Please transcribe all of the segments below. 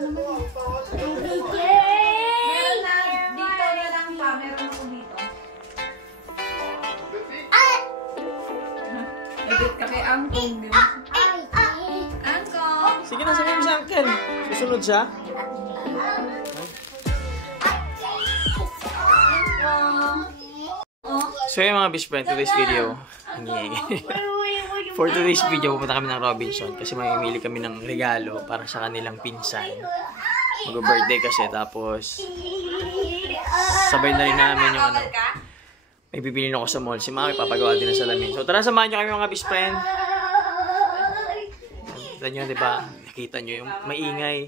Meron na dito na lang pa. Meron ako dito. Edit ka kay Angkong. Angkong! Sige na, sabihin mo sa akin. Susunod siya? So yung mga best friend, today's video. For today's video, pupunta kami ng Robinson kasi mamimili kami ng regalo para sa kanilang pinsan. Mag-birthday kasi, tapos sabay na rin namin yung ano. May bibili ako sa mall. Si Mami papagawa din ng salamin. So tara, samahan nyo kami mga best friend. Nakita nyo, diba? Nakita nyo yung maingay.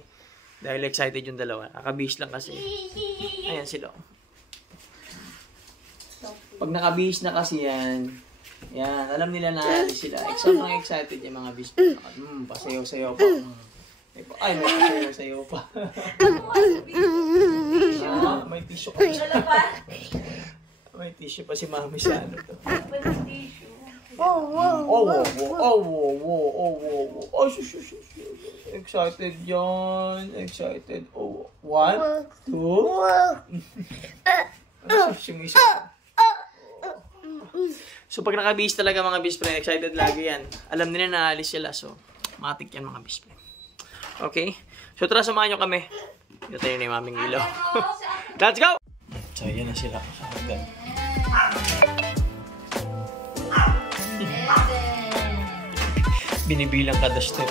Dahil excited yung dalawa. Nakabihis lang kasi. Ayan sila. Pag nakabihis na kasi yan, alam nila na sila. Sobrang excited yung mga best friend. Pasayaw-sayaw pa. Ay, may pasayaw-sayaw pa. May tissue pa. May tissue pa si Mami sa ano to. Excited yan. Excited. 1, 2. So pag nakabihis talaga mga best friend, excited lagi yan. Alam nila na alis sila. So, matik yan mga best friend. Okay? So tara, samahan nyo kami. Ito tayo na yung maming ilaw. Let's go! So, yan na sila. Sa hagdan. Binibilang kada step.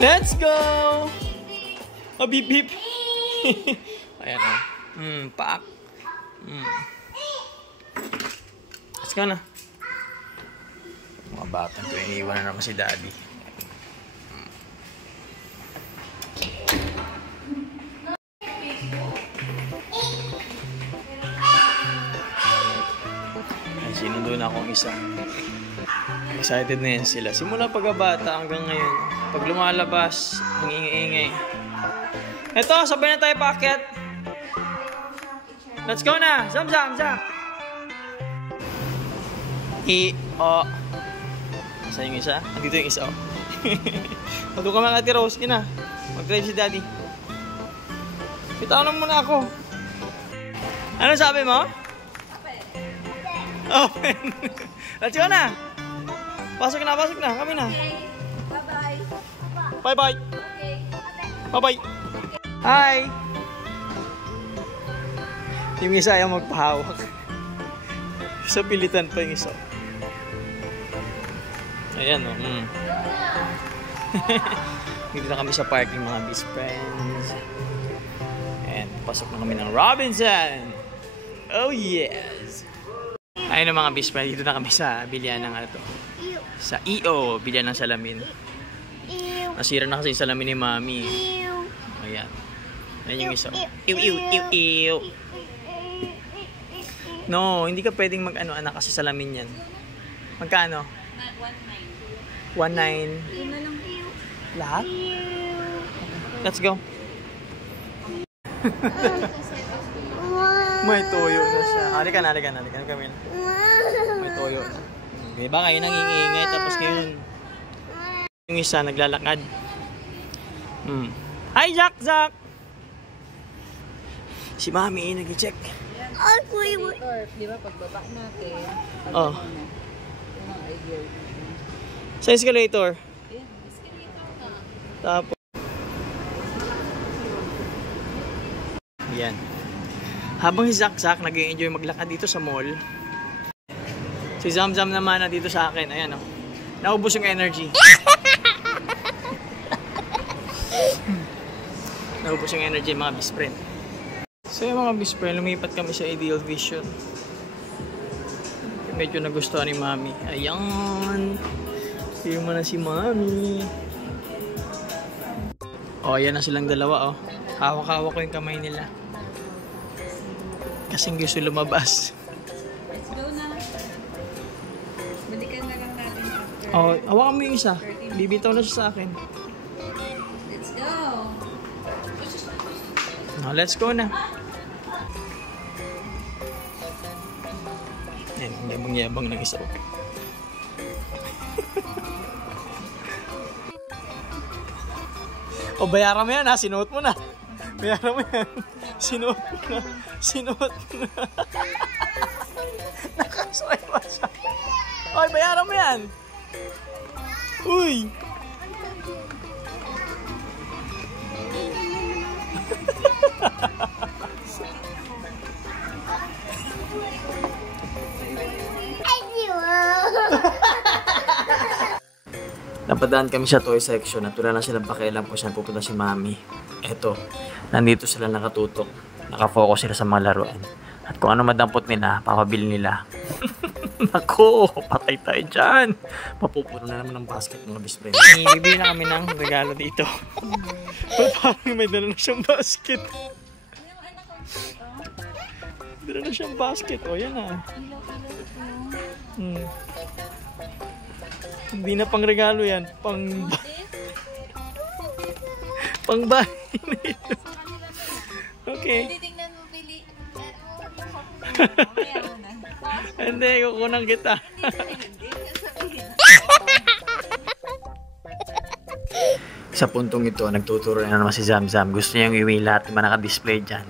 Let's go! Oh, beep beep. Ayan o. Paak. Let's go na. Mga batang ito, iniiwan na naman si Daddy. Ay, sinundo na akong isa. Excited na yan sila. Simula pagkabata hanggang ngayon. Pag lumalabas, ang ingay-ingay. Eto, sabay na tayo paakyat. Let's go na! Zam! Saan yung isa? Andito yung isa, oh. Pagod ka mga Ate Rose, yun na. Mag-drive si Daddy. Pitawan muna ako. Ano sabi mo? Open. Let's go na! Pasok na. Kami na. Bye-bye. Bye-bye. Bye-bye. Hi! Yung isa ayaw magpahawak. Sa pilitan pa yung isa. Ayan, o. Dito na kami sa parking mga best friends. And pasok na kami ng Robinson. Oh yes! Ayun na mga best friends. Dito na kami sa bilihan ng ano to. Sa EO, bilihan ng salamin. Nasira na kasi yung salamin ni Mami. Ayan. Ayan yung isa. Ew. No, hindi ka pwedeng mag-ano anak kasi salamin yan. Magkano? 1.9. Lahat? Let's go. May toyo na siya. Halika na. Kami na. May toyo na. Diba kayo nangingiingay tapos ngayon yung isa naglalakad. Hi, Jack! Si Mami nag-check. Di ba pagbaba natin? Oh. Sa escalator. Tapos yan. Habang si Zak nag-enjoy maglakad dito sa mall, si Zam naman na dito sa akin. Ayan o. Naubos yung energy. Naubos yung energy mga best friend. So yung mga best friend, lumipat kami sa Ideal Vision. Medyo nagustuhan ni Mami. Ayan. Sige mo na si Mami. O, ayan na silang dalawa, o. Hawak-hawak ko yung kamay nila. Kasing gusto lumabas. Let's go na. Balikan na lang natin after. O, hawakan mo yung isa. Bibitaw na siya sa akin. Let's go. O, let's go na. Yan, yabang-yabang ng isa. O, bayaran mo yan ha. Sinuot mo na. Bayaran mo yan. Sinuot mo na. Sinuot mo na. Nakasway pa siya. Oy, bayaran mo yan. Uy. Napadaan kami sa toy section at wala na silang pakialam kung saan pupunta si Mami. Eto, nandito sila nakatutok. Nakafocus sila sa mga laruan. At kung ano madampot nila, papabili nila. Nako, patay tayo dyan. Papupuno na naman ng basket mga best friend. Bibili na kami ng regalo dito. Parang may dala na siyang basket. Dala na siyang basket. O, yan ah. Hindi na pang regalo yan. Pang bahay na ito. Okay. Titignan mo, Billy. Hindi, kukunan kita. Sa puntong ito, nagtuturo na naman si Zamzam. Gusto niyang iwi lahat ng mga naka-display dyan.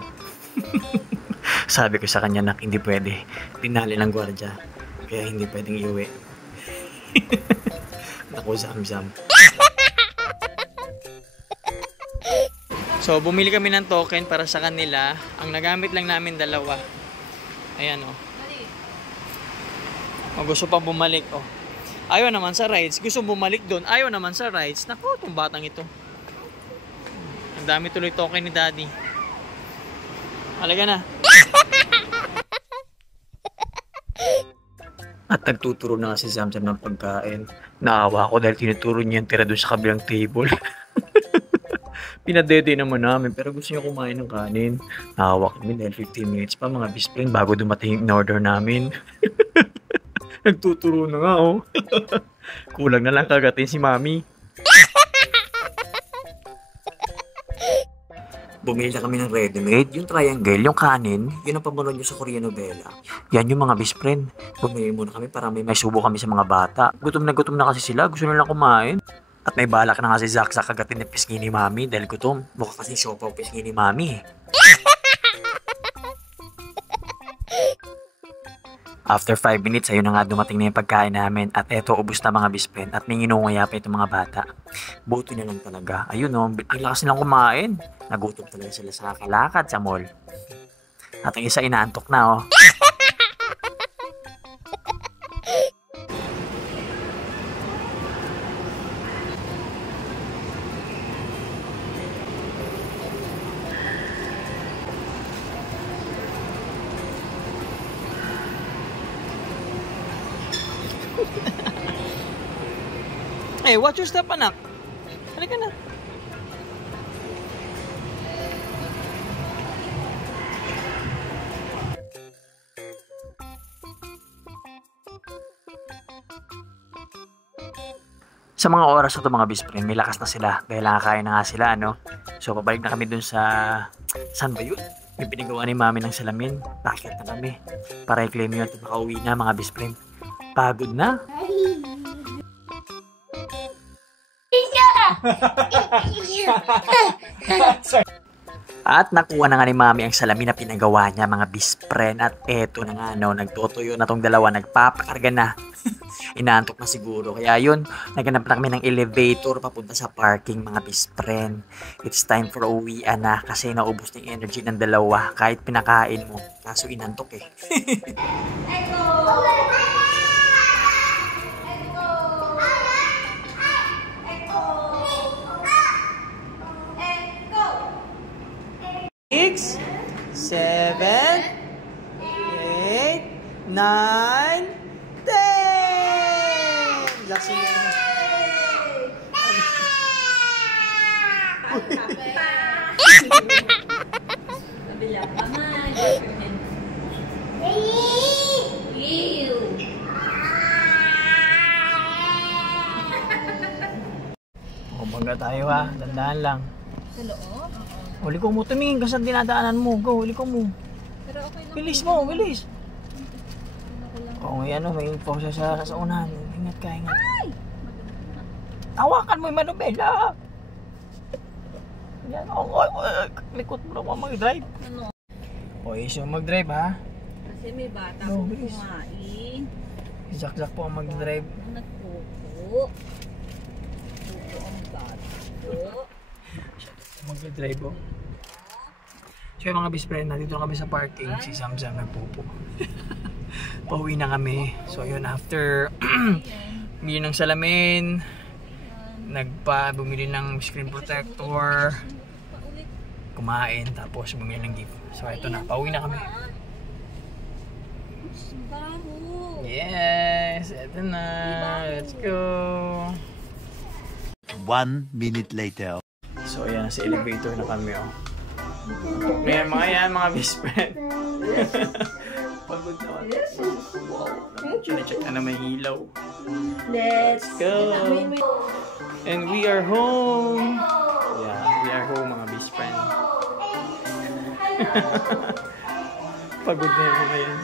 Sabi ko sa kanya na hindi pwede. Tinali ng gwardiya. Kaya hindi pwedeng iwi. Naku, Zamzam. So, bumili kami ng token para sa kanila. Ang nagamit lang namin dalawa. Ayan, oh. O, gusto pa bumalik, oh. Ayaw naman sa rides. Gusto bumalik doon. Ayaw naman sa rides. Naku, itong batang ito. Ang dami tuloy token ni Daddy. Halaga na. At nagtuturo na si Zamzam ng pagkain. Naawa ako dahil tinuturo niya yung tira doon sa kabilang table. Pinadede naman namin pero gusto niya kumain ng kanin. Naawa kami dahil 15 minutes pa mga best friend bago dumating yung order namin. Nagtuturo na nga oh. Kulang na lang kagatin si Mami. Bumili na kami ng ready-made, yung triangle, yung kanin, yun ang pamunod nyo sa Korean novela. Yan yung mga best friend. Bumili muna kami para may subo kami sa mga bata. Gutom na kasi sila, gusto nilang kumain. At may balak na nga si Zach sa kagatin ng pisngi ni Mami dahil gutom. Mukha kasi siopaw pisngi ni Mami. After 5 minutes, ayun na nga dumating na yung pagkain namin. At eto, ubus na mga best friend. At may inungaya pa itong mga bata. Buti na lang talaga. Ayun o, ang lakas nilang kumain. Nagutom talaga sila sa kalakad sa mall. At ang isa inaantok na oh. Hey, watch your step, anak. Halika na. Sa mga oras na ito mga best friend, may lakas na sila dahil nakakain na nga sila, ano? So, pabalik na kami dun sa... Saan ba yun? Yung pinagawa ni Mami ng salamin. Bakit na kami? Para i-claim yun at makauwi na mga best friend. Pagod na. At nakuha na nga ni Mami ang salamin na pinagawa niya mga best friend. At eto na nga, no, nagtutuyo na tong dalawa, nagpapakarga na. Inaantok na siguro. Kaya yun, naghanap na kami ng elevator papunta sa parking mga best friend. It's time for uwian na kasi naubos na yung energy ng dalawa kahit pinakain mo. Kaso inantok eh. Echo! 6, 7, 8, 9, 10! Lasing na. Kabilang kamay. Bumangga tayo ha, dandaan lang. Sa loob? Huli ko mo, tumingin ka sa dinadaanan mo. Go, huli ko mo. Pero okay lang. Bilis mo, bilis. Oo, may may info siya sa unahan. Ingat ka, ingat. Tawakan mo yung manubela. Yan, likot mo lang mag-drive. Ano? O, siya mag-drive ha. Kasi may bata kong kumain. Jack po ang mag-drive. Nagpupo. Pupo ang bata ko. Mag-drive oh. So yung mga best friend, nandito na kami sa parking. Si Samsam nagpupo. Pauwi na kami. So yun, after bumili ng salamin, bumili ng screen protector, kumain, tapos bumili ng gift. So ito na, pauwi na kami. Yes, ito na. Let's go. 1 minute later. So ayan, sa elevator na kami oh. Ayan mga best friend. Pagod naman. Wow. Check na may ilaw. Let's go. And we are home. Yeah, we are home mga best friend. Pagod na yung mga yan.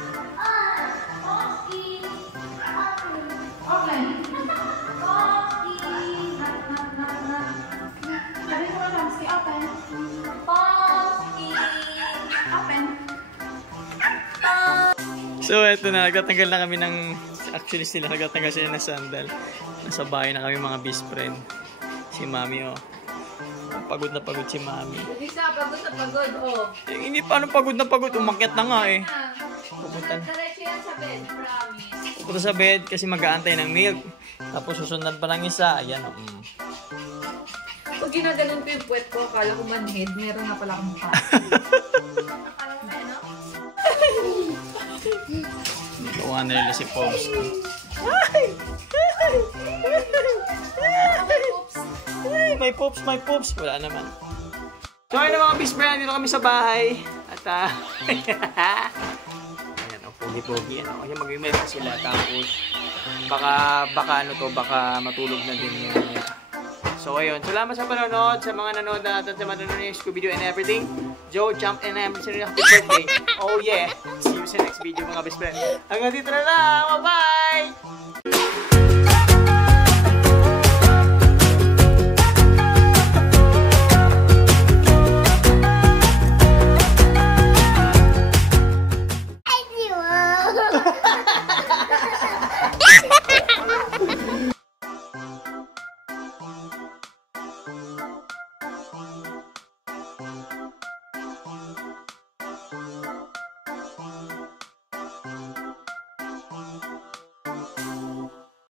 So eto na, nagtatanggal na kami ng, actually sila nagtatanggal sila ng sandal. Nasa bahay na kami mga best friend. Si Mami oh. Pagod na pagod si Mami. Isa, pagod na pagod oh. Hindi paano pagod na pagod, umakyat na nga eh. Pupunta Diretso yan sa bed, promise. Pupunta sa bed kasi mag-aantay ng milk. Tapos susundan pa lang isa, ayan oh. Pag ginaganon ko yung puwet ko, akala ko manhead, meron na pala akong pa. Akala mo na, no? Gawa na nila si Pops. May Pops. Wala naman. So ayun mga best friend, dito kami sa bahay. At ayan o, pogi-pogi. Ayan, mag-email na sila. Tapos, baka matulog na din yun. So ayun, salamat sa panonood, sa mga nanood na at sa manonood ng Scooby-Doo and everything. Joe, jump and happy birthday. Oh yeah. See you sa next video mga best friend. Hanggang dito na lang. Bye-bye! I